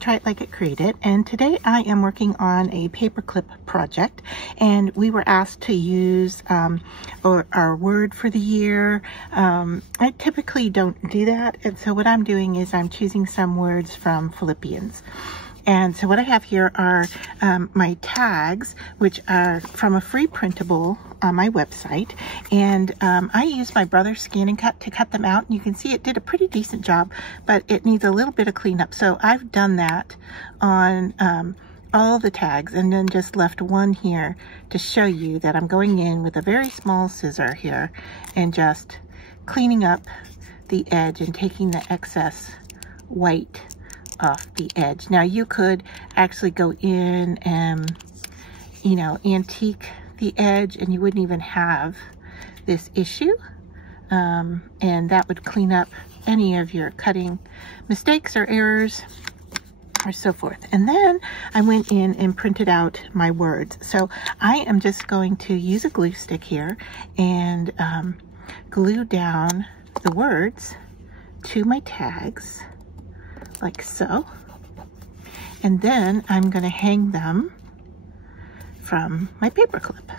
Try It Like It Created, and today I am working on a paperclip project, and we were asked to use our word for the year. I typically don't do that, and so what I'm doing is I'm choosing some words from Philippians. And so what I have here are my tags, which are from a free printable on my website. And I used my brother's scan and cut to cut them out. And you can see it did a pretty decent job, but it needs a little bit of cleanup. So I've done that on all the tags and then just left one here to show you that I'm going in with a very small scissor here and just cleaning up the edge and taking the excess white off the edge. Now you could actually go in and, you know, antique the edge and you wouldn't even have this issue. And that would clean up any of your cutting mistakes or errors or so forth. And then I went in and printed out my words. So I am just going to use a glue stick here and glue down the words to my tags like so, and then I'm going to hang them from my paper clip.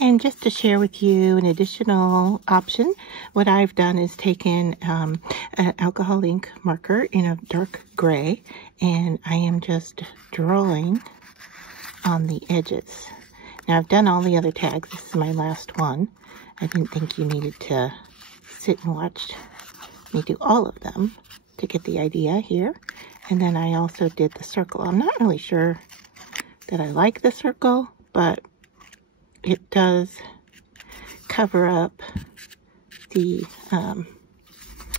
And just to share with you an additional option, what I've done is taken an alcohol ink marker in a dark gray, and I am just drawing on the edges. Now I've done all the other tags. This is my last one. I didn't think you needed to sit and watch me do all of them to get the idea here. And then I also did the circle. I'm not really sure that I like the circle, but it does cover up the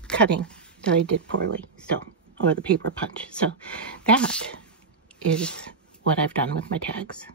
cutting that I did poorly, so, or the paper punch. So that is what I've done with my tags.